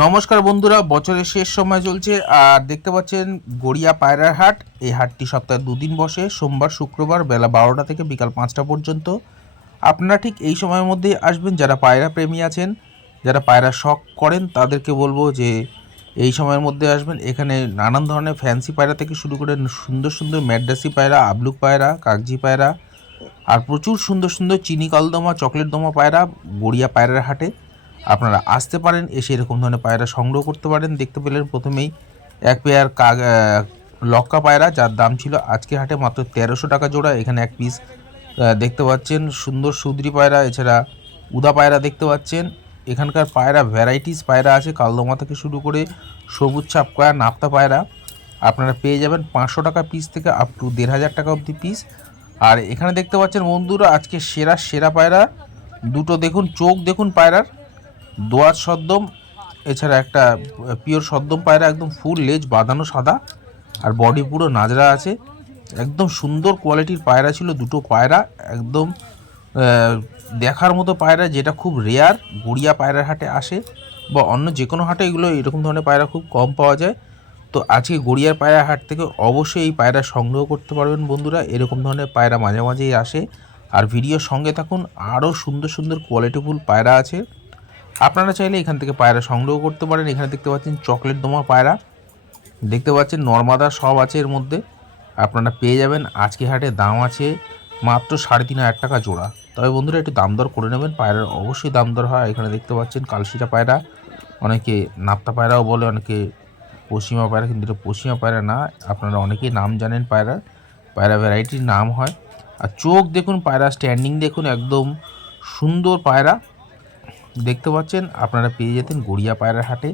নমস্কার বন্ধুরা, বছরের শেষ সময় চলছে, আর দেখতে পাচ্ছেন গড়িয়া পায়রার হাট। এই হাটটি সপ্তাহে দুদিন বসে, সোমবার, শুক্রবার বেলা বারোটা থেকে বিকাল পাঁচটা পর্যন্ত। আপনারা ঠিক এই সময়ের মধ্যেই আসবেন, যারা পায়রা প্রেমী আছেন, যারা পায়রা শখ করেন, তাদেরকে বলব যে এই সময়ের মধ্যে আসবেন। এখানে নানান ধরনের ফ্যান্সি পায়রা থেকে শুরু করে সুন্দর সুন্দর ম্যাড্রাসি পায়রা, আবলুক পায়রা, কাগজি পায়রা, আর প্রচুর সুন্দর সুন্দর চিনি কালদমা, চকলেট দমা পায়রা গড়িয়া পায়রার হাটে। আপনারা আসতে পারেন, এসে এরকম ধরনের পায়রা সংগ্রহ করতে পারেন। দেখতে পেলেন প্রথমেই এক পেয়ার কাগ লক্কা পায়রা, যার দাম ছিল আজকে হাটে মাত্র তেরোশো টাকা জোড়া। এখানে এক পিস দেখতে পাচ্ছেন সুন্দর সুদরি পায়রা, এছাড়া উদা পায়রা দেখতে পাচ্ছেন। এখানকার পায়রা ভ্যারাইটিস পায়রা আছে, কালদমা থেকে শুরু করে সবুজ ছাপ কয়া নাপ্তা পায়রা। আপনারা পেয়ে যাবেন পাঁচশো টাকা পিস থেকে আপ টু দেড় হাজার টাকা অবধি পিস আর এখানে দেখতে পাচ্ছেন বন্ধুরা, আজকে সেরা সেরা পায়রা। দুটো দেখুন, চোখ দেখুন পায়রার। দোয়াত সদ্দম, এছাড়া একটা পিওর সদ্দম পায়রা একদম ফুল লেজ বাঁধানো সাদা, আর বডি পুরো নাজরা আছে। একদম সুন্দর কোয়ালিটির পায়রা ছিল, দুটো পায়রা, একদম দেখার মতো পায়রা, যেটা খুব রেয়ার গড়িয়া পায়রার হাটে আসে, বা অন্য যে কোনো হাটে এগুলো এরকম ধরনের পায়রা খুব কম পাওয়া যায়। তো আজকে গড়িয়ার পায়রা হাট থেকে অবশ্যই এই পায়রা সংগ্রহ করতে পারবেন বন্ধুরা, এরকম ধরনের পায়রা মাঝে মাঝেই আসে। আর ভিডিওর সঙ্গে থাকুন, আরও সুন্দর সুন্দর কোয়ালিটিফুল পায়রা আছে। আপনারা চাইলে এখান থেকে পায়রা সংগ্রহ করতে পারেন। এখানে দেখতে পাচ্ছেন চকলেট দোমা পায়রা। দেখতে পাচ্ছেন নর্মাদা সব আছে এর মধ্যে। আপনারা পেয়ে যাবেন। আজকে হাটে দাম আছে মাত্র সাড়ে তিন হাজার টাকা জোড়া। তবে বন্ধুরা একটু দাম দর করে নেবেন। পায়রার অবশ্যই দাম দর হয়। এখানে দেখতে পাচ্ছেন কালশিরা পায়রা। অনেকে নাপ্তা পায়রাও বলে, অনেকে পশ্চিমা পায়রা, কিন্তু এটা পশ্চিমা পায়রা না। আপনারা অনেকেই নাম জানেন পায়রার। পায়রা ভ্যারাইটির নাম হয়। আর চোখ দেখুন, পায়রা স্ট্যান্ডিং দেখুন, একদম সুন্দর পায়রা। দেখতে পাচ্ছেন, আপনারা পেয়ে যেতেন গড়িয়া পায়রার হাটে।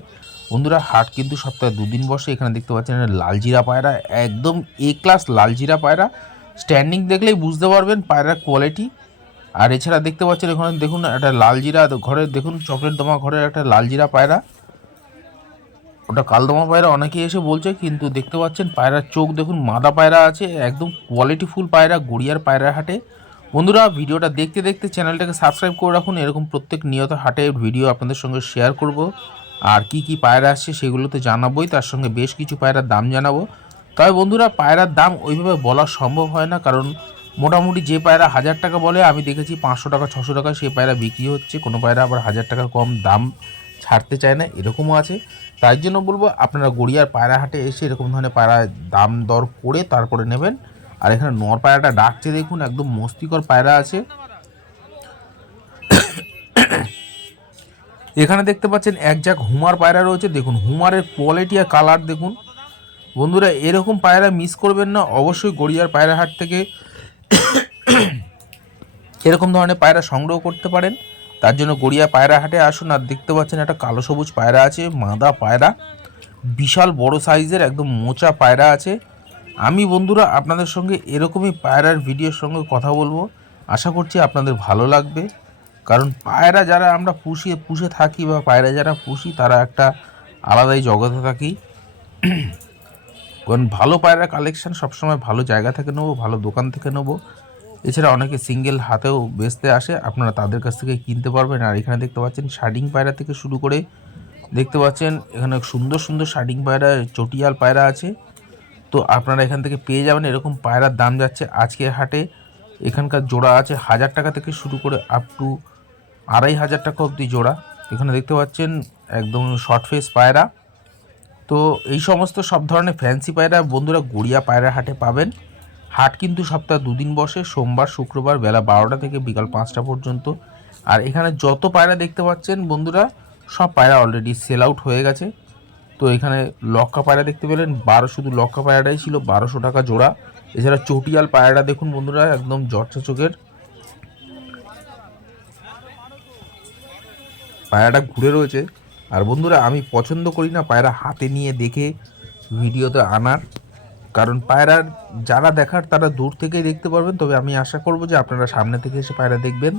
বন্ধুরা, হাট কিন্তু সপ্তাহে দুদিন বসে, এখানে দেখতে পাচ্ছেন লালজিরা পায়রা, একদম এ ক্লাস লালজিরা পায়রা। স্ট্যান্ডিং দেখলেই বুঝতে পারবেন পায়রার কোয়ালিটি আর এছাড়া দেখতে পাচ্ছেন, এখানে দেখুন একটা লালজিরা ঘরে, দেখুন চকলেট দমা ঘরের একটা লালজিরা পায়রা। ওটা কালদমা পায়রা অনেকেই এসে বলছে, কিন্তু দেখতে পাচ্ছেন পায়রার চোখ দেখুন মাদা পায়রা আছে, একদম কোয়ালিটিফুল পায়রা গড়িয়ার পায়রা হাটে। বন্ধুরা, ভিডিওটা দেখতে দেখতে চ্যানেলটাকে সাবস্ক্রাইব করে রাখুন। এরকম প্রত্যেক নিয়ত হাটের ভিডিও আপনাদের সঙ্গে শেয়ার করব। আর কি কি পায়রা আসছে সেগুলো তো জানাবোই, তার সঙ্গে বেশ কিছু পায়রার দাম জানাব। তবে বন্ধুরা, পায়রার দাম ওইভাবে বলা সম্ভব হয় না, কারণ মোটামুটি যে পায়রা হাজার টাকা বলে, আমি দেখেছি পাঁচশো টাকা, ছশো টাকা সেই পায়রা বিক্রি হচ্ছে। কোনো পায়রা আবার হাজার টাকার কম দাম ছাড়তে চায় না, এরকমও আছে। তাই জন্য বলব, আপনারা গড়িয়ার পায়রা হাটে এসে এরকম ধরনের পায়রা দাম দর করে তারপরে নেবেন। আর এখানে নর পায়রাটা ডাকছে দেখুন, একদম মস্তিকর পায়রা আছে। এখানে দেখতে পাচ্ছেন এক জাক হুমার পায়রা রয়েছে, দেখুন হুমারের কোয়ালিটি আর কালার দেখুন। বন্ধুরা, এরকম পায়রা মিস করবেন না, অবশ্যই গড়িয়ার পায়রা হাট থেকে এরকম ধরনের পায়রা সংগ্রহ করতে পারেন। তার জন্য গড়িয়া পায়রা হাটে আসুন, আর দেখতে পাচ্ছেন একটা কালো সবুজ পায়রা আছে, মাদা পায়রা। বিশাল বড় সাইজের একদম মোচা পায়রা আছে। আমি বন্ধুরা আপনাদের সঙ্গে এরকমই পায়রার ভিডিওর সঙ্গে কথা বলব। আশা করছি আপনাদের ভালো লাগবে। কারণ পায়রা যারা আমরা পুষিয়ে, পুষে থাকি বা পায়রা যারা পুষি, তারা একটা আলাদাই জগতে থাকি। কারণ ভালো পায়রা কালেকশন সবসময় ভালো জায়গা থেকে নেব, ভালো দোকান থেকে নেব। এছাড়া অনেকে সিঙ্গেল হাতেও বেচতে আসে। আপনারা তাদের কাছ থেকে কিনতে পারবেন। আর এখানে দেখতে পাচ্ছেন শার্ডিং পায়রা থেকে শুরু করে, দেখতে পাচ্ছেন এখানে সুন্দর সুন্দর শার্ডিং পায়রা, চটিয়াল পায়রা আছে। তো আপনারা এখান থেকে পেয়ে যাবেন, এরকম পায়রার দাম যাচ্ছে। আজকে হাটে এখানকার জোড়া আছে হাজার টাকা থেকে শুরু করে আপ টু আড়াই হাজার টাকা অবধি জোড়া। এখানে দেখতে পাচ্ছেন একদম শর্ট ফেস পায়রা। তো এই সমস্ত সব ধরনের ফ্যান্সি পায়রা বন্ধুরা গড়িয়া পায়রা হাটে পাবেন। হাট কিন্তু সপ্তাহে দুদিন বসে, সোমবার, শুক্রবার বেলা বারোটা থেকে বিকাল পাঁচটা পর্যন্ত। আর এখানে যত পায়রা দেখতে পাচ্ছেন বন্ধুরা, সব পায়রা অলরেডি সেল আউট হয়ে গেছে। তো এখানে লক্কা পায়রা দেখতে পেলেন। বারো শুধু লক্কা পায়রাটাই ছিল, বারোশো টাকা জোড়া। এছাড়া চটিয়াল পায়রাটা দেখুন বন্ধুরা, একদম জর্চা চোখের। পায়রাটা ঘুরে রয়েছে। আর বন্ধুরা, আমি পছন্দ করি না পায়রা হাতে নিয়ে দেখে ভিডিওতে আনার। কারণ পায়রার যারা দেখার, তারা দূর থেকেই দেখতে পারবেন। তবে আমি আশা করব যে আপনারা সামনে থেকে এসে পায়রা দেখবেন।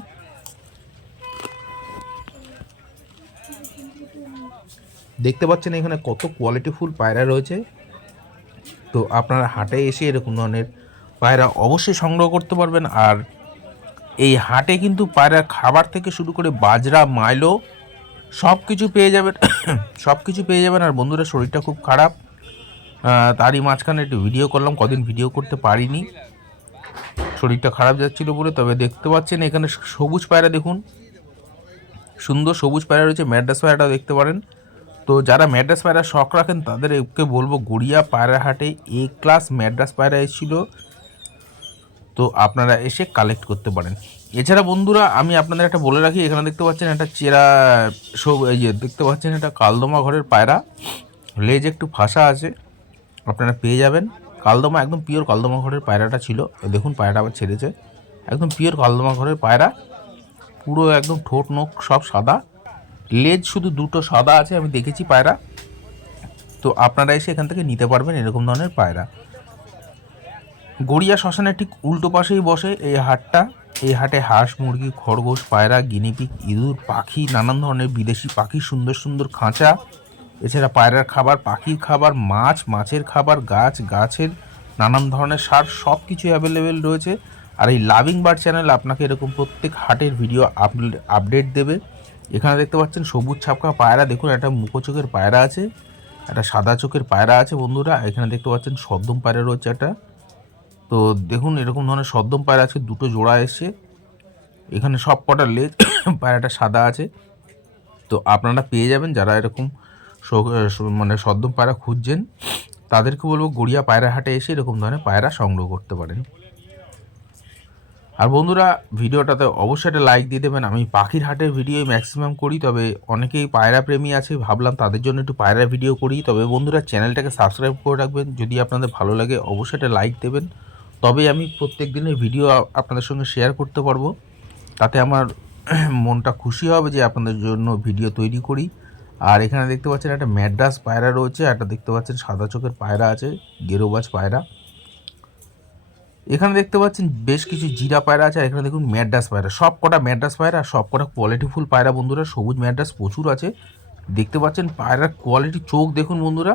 দেখতে পাচ্ছেন এখানে কত কোয়ালিটিফুল পায়রা রয়েছে। তো আপনারা হাটে এসে এরকম ধরনের পায়রা অবশ্যই সংগ্রহ করতে পারবেন। আর এই হাটে কিন্তু পায়রার খাবার থেকে শুরু করে বাজরা, মাইলো সব কিছু পেয়ে যাবেন সব কিছু পেয়ে যাবেন। আর বন্ধুরা, শরীরটা খুব খারাপ। তারই মাঝখানে একটু ভিডিও করলাম, কদিন ভিডিও করতে পারিনি। শরীরটা খারাপ যাচ্ছিল বলে, তবে দেখতে পাচ্ছেন এখানে সবুজ পায়রা দেখুন। সুন্দর সবুজ পায়রা রয়েছে, ম্যাড্রাস পায়রাটাও দেখতে পারেন। তো যারা ম্যাড্রাস পায়রা শখ রাখেন, তাদেরকে বলব গড়িয়া পায়রা হাটে এ ক্লাস ম্যাড্রাস পায়রা এসেছিল। তো আপনারা এসে কালেক্ট করতে পারেন। এছাড়া বন্ধুরা, আমি আপনাদের একটা বলে রাখি, এখানে দেখতে পাচ্ছেন একটা চেরা সব, এই যে দেখতে পাচ্ছেন একটা কালদমা ঘরের পায়রা। লেজ একটু ফাঁসা আছে, আপনারা পেয়ে যাবেন। কালদমা একদম পিওর কালদমা ঘরের পায়রাটা ছিল। দেখুন, পায়রাটা আবার ছেড়েছে। একদম পিওর কালদমা ঘরের পায়রা। পুরো একদম ঠোঁট নোখ সব সাদা। লেজ শুধু দুটো সাদা আছে, আমি দেখেছি পায়রা। তো আপনারা এসে এখান থেকে নিতে পারবেন এরকম ধরনের পায়রা। গড়িয়া শ্মশানের ঠিক উল্টো পাশেই বসে এই হাটটা। এই হাটে হাঁস, মুরগি, খরগোশ, পায়রা গিনিপিগ ইঁদুর, পাখি, নানান ধরনের বিদেশি পাখি, সুন্দর সুন্দর খাঁচা। এছাড়া পায়রার খাবার, পাখির খাবার, মাছ, মাছের খাবার, গাছ, গাছের নানান ধরনের সার সব কিছু অ্যাভেলেবেল রয়েছে। আর এই লাভিং বার্ড চ্যানেল আপনাকে এরকম প্রত্যেক হাটের ভিডিও আপডেট দেবে। এখানে দেখতে পাচ্ছেন সবুজ ছাপকা পায়রা। দেখুন, একটা মুখো চোখের পায়রা আছে, একটা সাদা চোখের পায়রা আছে বন্ধুরা। এখানে দেখতে পাচ্ছেন সদ্যম পায়রা রয়েছে একটা। তো দেখুন, এরকম ধরনের সদ্যম পায়রা আছে, দুটো জোড়া এসছে। এখানে সব কটা লেজ, পায়রাটা সাদা আছে। তো আপনারা পেয়ে যাবেন যারা এরকম মানে সদ্যম পায়রা খুঁজছেন, তাদেরকে বলব গড়িয়া পায়রা হাটে এসে এরকম ধরনের পায়রা সংগ্রহ করতে পারেন। আর বন্ধুরা, ভিডিওটাতে অবশ্যই একটা লাইক দিয়ে দেবেন। আমি পাখির হাটের ভিডিও ম্যাক্সিমাম করি, তবে অনেকেই পায়রা প্রেমী আছে, ভাবলাম তাদের জন্য একটু পায়রা ভিডিও করি। তবে বন্ধুরা চ্যানেলটাকে সাবস্ক্রাইব করে রাখবেন। যদি আপনাদের ভালো লাগে, অবশ্যই একটা লাইক দেবেন। তবে আমি প্রত্যেক দিনের ভিডিও আপনাদের সঙ্গে শেয়ার করতে পারব। তাতে আমার মনটা খুশি হবে যে আপনাদের জন্য ভিডিও তৈরি করি। আর এখানে দেখতে পাচ্ছেন একটা ম্যাড্রাস পায়রা রয়েছে একটা দেখতে পাচ্ছেন সাদা চোখের পায়রা আছে, গেরোবাজ পায়রা। এখানে দেখতে পাচ্ছেন বেশ কিছু জিরা পায়রা আছে, আর এখানে দেখুন ম্যাড্রাস পায়রা। সব কটা ম্যাড্রাস পায়রা সব কটা কোয়ালিটিফুল পায়রা বন্ধুরা, সবুজ ম্যাড্রাস প্রচুর আছে। দেখতে পাচ্ছেন পায়রার কোয়ালিটি চোখ দেখুন বন্ধুরা।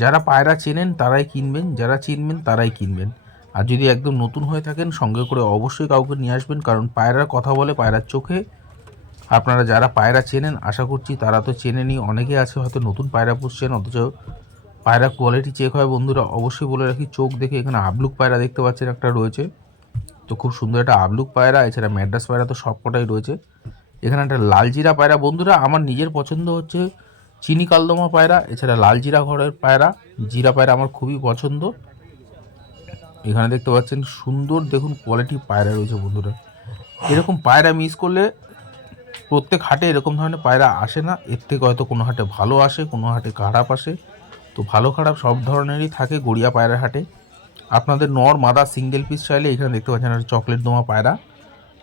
যারা পায়রা চেনেন তারাই কিনবেন, যারা চিনবেন তারাই কিনবেন। আর যদি একদম নতুন হয়ে থাকেন, সঙ্গে করে অবশ্যই কাউকে নিয়ে আসবেন, কারণ পায়রার কথা বলে পায়রার চোখে। আপনারা যারা পায়রা চেনেন, আশা করছি তারা তো চেনেনি অনেকে আছে হয়তো নতুন পায়রা পুষছেন, অথচ পায়রা কোয়ালিটি চেক হয় বন্ধুরা, অবশ্যই বলে রাখি, চোখ দেখে এখানে আবলুক পায়রা দেখতে পাচ্ছেন একটা রয়েছে। তো খুব সুন্দর একটা আবলুক পায়রা, এছাড়া ম্যাড্রাস পায়রা তো সব কটাই রয়েছে। এখানে একটা লাল জিরা পায়রা, বন্ধুরা, আমার নিজের পছন্দ হচ্ছে চিনি কালদমা পায়রা, এছাড়া লাল জিরা ঘরের পায়রা, জিরা পায়রা আমার খুবই পছন্দ। এখানে দেখতে পাচ্ছেন সুন্দর, দেখুন কোয়ালিটি পায়রা রয়েছে বন্ধুরা। এরকম পায়রা মিস করলে প্রত্যেক হাটে এরকম ধরনের পায়রা আসে না, এর থেকে হয়তো কোনো হাটে ভালো আসে, কোনো হাটে খারাপ আসে। তো ভালো খারাপ সব ধরনেরই থাকে গড়িয়া পায়রা হাটে। আপনাদের নর মাদা সিঙ্গেল পিস চাইলে এখানে দেখতে পাচ্ছেন একটা চকলেট দোমা পায়রা।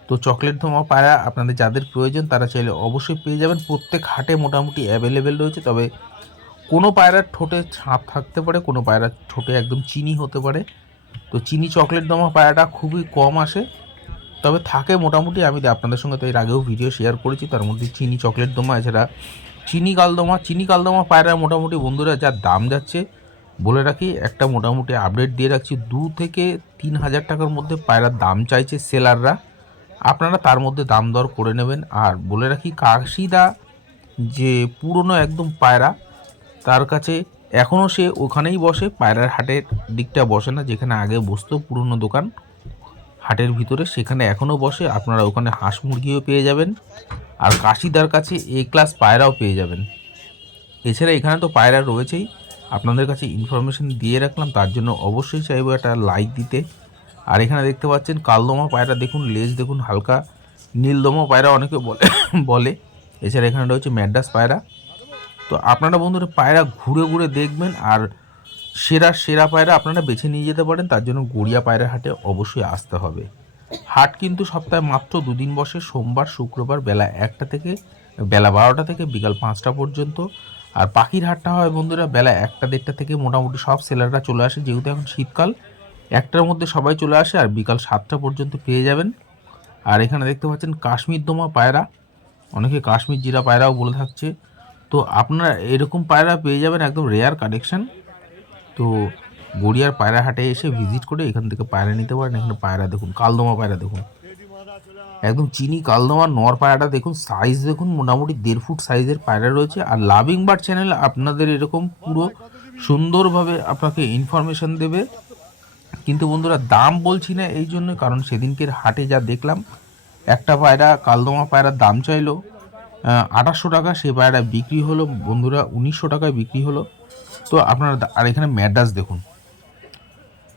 তো চকলেট দোমা পায়রা আপনাদের যাদের প্রয়োজন তারা চাইলে অবশ্যই পেয়ে যাবেন। প্রত্যেক হাটে মোটামুটি অ্যাভেলেবেল রয়েছে, তবে কোনো পায়রার ঠোঁটে ছাপ থাকতে পারে, কোনো পায়রার ঠোঁটে একদম চিনি হতে পারে। তো চিনি চকলেট দমা পায়রাটা খুবই কম আসে, তবে থাকে মোটামুটি। আমি আপনাদের সঙ্গে তো এর আগেও ভিডিও শেয়ার করেছি, তার মধ্যে চিনি চকলেট দমা এছাড়া চিনি কালদমা চিনি কালদমা পায়রা মোটামুটি বন্ধুরা যা দাম যাচ্ছে, বলে রাখি, একটা মোটামুটি আপডেট দিয়ে রাখছি, দু থেকে তিন হাজার টাকার মধ্যে পায়রার দাম চাইছে সেলাররা আপনারা তার মধ্যে দাম দর করে নেবেন। আর বলে রাখি, কাশিদা যে পুরনো একদম পায়রা, তার কাছে এখনও সে ওখানেই বসে, পায়রার হাটের দিকটা বসে না, যেখানে আগে বসতো পুরনো দোকান, হাটের ভিতরে সেখানে এখনও বসে। আপনারা ওখানে হাঁস মুরগিও পেয়ে যাবেন। আর কাশিদার কাছে এ ক্লাস পায়রাও পেয়ে যাবেন। এছাড়া এখানে তো পায়রা রয়েছেই। আপনাদের কাছে ইনফরমেশন দিয়ে রাখলাম, তার জন্য অবশ্যই চাইব একটা লাইক দিতে। আর এখানে দেখতে পাচ্ছেন, কালদমা পায়রা দেখুন, লেজ দেখুন, হালকা নীলদমা পায়রা অনেকে বলে বলে। এছাড়া এখানে রয়েছে ম্যাড্রাস পায়রা। তো আপনারা বন্ধুরা পায়রা ঘুরে ঘুরে দেখবেন, আর সেরা সেরা পায়রা আপনারা বেছে নিয়ে যেতে পারেন, তার জন্য গড়িয়া পায়রা হাটে অবশ্যই আসতে হবে। হাট কিন্তু সপ্তাহে মাত্র দুদিন বসে সোমবার, শুক্রবার বেলা একটা থেকে, বেলা বারোটা থেকে বিকাল পাঁচটা পর্যন্ত। আর পাখির হাটটা হয় বন্ধুরা বেলা একটা দেড়টা থেকে মোটামুটি সব সেলাররা চলে আসে, যেহেতু এখন শীতকাল। একটার মধ্যে সবাই চলে আসে আর বিকাল সাতটা পর্যন্ত পেয়ে যাবেন। আর এখানে দেখতে পাচ্ছেন কাশ্মীর দমা পায়রা। অনেকে কাশ্মীর জিরা পায়রাও বলে থাকছে। তো আপনারা এরকম পায়রা পেয়ে যাবেন একদম রেয়ার কালেকশন তো গড়িয়ার পায়রা হাটে এসে ভিজিট করে এখান থেকে পায়রা নিতে পারেন। এখানে পায়রা দেখুন, কালদমা পায়রা দেখুন। একদম চিনি কালদমা নর পায়রাটা দেখুন সাইজ দেখুন, মোটামুটি দেড় ফুট সাইজের পায়রা রয়েছে। আর লাভিং বার্ড চ্যানেল আপনাদের এরকম পুরো সুন্দরভাবে আপনাকে ইনফরমেশন দেবে। কিন্তু বন্ধুরা, দাম বলছি না এই জন্য, কারণ সেদিনকের হাটে যা দেখলাম, একটা পায়রা, কালদমা পায়রার দাম চাইলো আঠাশশো টাকা, সে পায়রা বিক্রি হলো, বন্ধুরা, উনিশশো টাকায় বিক্রি হলো। তো আপনারা, আর এখানে ম্যাড্রাস দেখুন।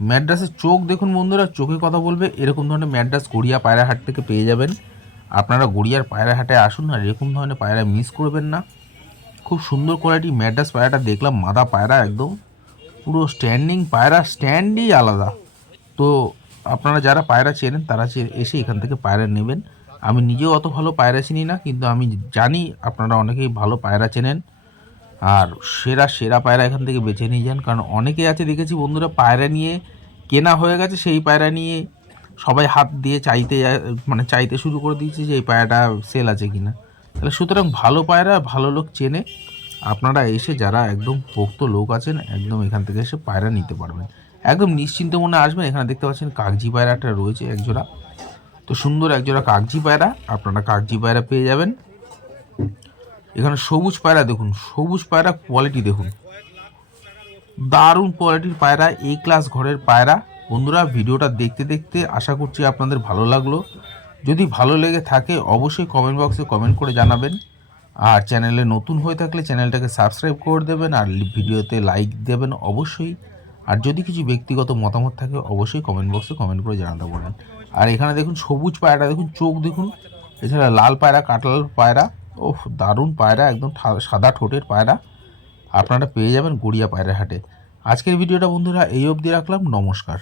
ম্যাড্রাসের চোখ দেখুন বন্ধুরা, চোখে কথা বলবে, এরকম ধরনের ম্যাড্রাস গড়িয়া পায়রা হাট থেকে পেয়ে যাবেন। আপনারা গড়িয়ার পায়রা হাটে আসুন আর এরকম ধরনের পায়রা মিস করবেন না। খুব সুন্দর কোয়ালিটি ম্যাড্রাস পায়রাটা দেখলাম, মাদা পায়রা একদম। পুরো স্ট্যান্ডিং পায়রা স্ট্যান্ডই আলাদা। তো আপনারা যারা পায়রা চেনেন, তারা এসে এখান থেকে পায়রা নেবেন। আমি নিজেও অত ভালো পায়রা চিনি না, কিন্তু আমি জানি আপনারা অনেকেই ভালো পায়রা চেনেন। আর সেরা সেরা পায়রা এখান থেকে বেছে নিয়ে যান। কারণ অনেকে আছে, দেখেছি বন্ধুরা পায়রা নিয়ে কেনা হয়ে গেছে, সেই পায়রা নিয়ে সবাই হাত দিয়ে চাইতে মানে চাইতে শুরু করে দিয়েছে যে এই পায়রাটা সেল আছে কিনা। তাহলে সুতরাং ভালো পায়রা, ভালো লোক চেনে। আপনারা এসে যারা একদম পোক্ত লোক আছেন, একদম এখান থেকে এসে পায়রা নিতে পারবেন। একদম নিশ্চিন্ত মনে আসবেন, এখানে দেখতে পাচ্ছেন কাগজি পায়রাটা রয়েছে একজোড়া। তো সুন্দর একজোড়া কাগজি পায়রা, আপনারা কাগজি পায়রা পেয়ে যাবেন। এখানে সবুজ পায়রা দেখুন, সবুজ পায়রা কোয়ালিটি দেখুন। দারুণ কোয়ালিটির পায়রা এ ক্লাস ঘরের পায়রা। বন্ধুরা, ভিডিওটা দেখতে দেখতে আশা করছি আপনাদের ভালো লাগল। যদি ভালো লেগে থাকে, অবশ্যই কমেন্ট বক্সে কমেন্ট করে জানাবেন। আর চ্যানেলে নতুন হয়ে থাকলে চ্যানেলটাকে সাবস্ক্রাইব করে দেবেন আর ভিডিওতে লাইক দেবেন অবশ্যই। আর যদি কিছু ব্যক্তিগত মতামত থাকে, অবশ্যই কমেন্ট বক্সে কমেন্ট করে জানাতে পারেন। আর এখানে দেখুন, সবুজ পায়রা দেখুন, চোখ দেখুন। এছাড়া লাল পায়রা কাঁঠাল পায়রা। ও দারুণ পায়রা, একদম সাদা ঠোঁটের পায়রা। আপনারা পেয়ে যাবেন গড়িয়া পায়রা হাটে। আজকের ভিডিওটা বন্ধুরা এই অবধি রাখলাম। নমস্কার।